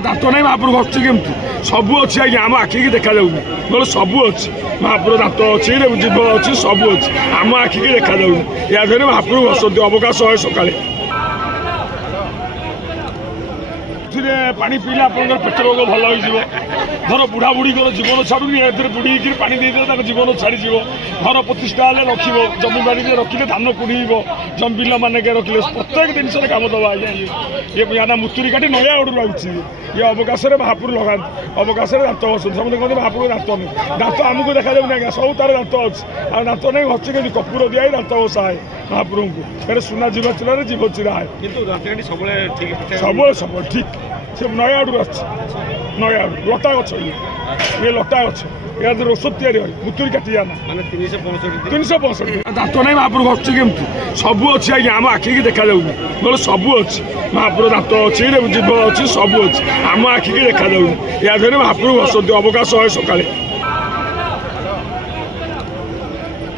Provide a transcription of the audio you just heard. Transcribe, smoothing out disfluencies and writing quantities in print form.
दात ना महाप्रभु घसुची केमती सबू अच्छी आज्ञा आम आखिकी देखा जाऊनी बोले सबू अच्छी महाप्रभु दात अच्छी जीव अच्छी सबू अच्छी आम आखिकी देखा जाऊनी या महाप्रभु घसती अवकाश है सकाଳେ पानी पीला आप पेट रोग भल हो धर बुढ़ा बुढ़ी जीवन छाड़ूनी बुढ़ी पानी देदेले जीवन छाड़ घर प्रतिष्ठा रख जमी बाड़ी रखिले धान कुड़ब जमी बिल मानक रखिले प्रत्येक जिन कम दबा आज्ञा ये ना मुतुरी काटी नया उड़ रही ये अवकाश महापुर लगा अवकाश दात घसुँ समझे कहते महापुर दात नहीं दात आमको देखा जाऊनी आज्ञा सब तार दात अच्छी आ दात नहीं घसुची कि कपूर दिया दात घसा है महाप्रभु को फिर सुना जीव चिरा जीव चिरा है सब ठीक से नयाड़ू नया लता गच ये लता गच या औषध तैयारी मुतुरी काटी जाना 365 दात ना महाप्रभु घसुची केमती सबू अच्छी आज्ञा आम आखिकी देखा जाऊनी बोले सबू अच्छी महाप्रभु दात अच्छी जीव अच्छी सबू अच्छी आम आखिकी देखा जाऊनी या महाप्रभु घसती अवकाश है सकाଳେ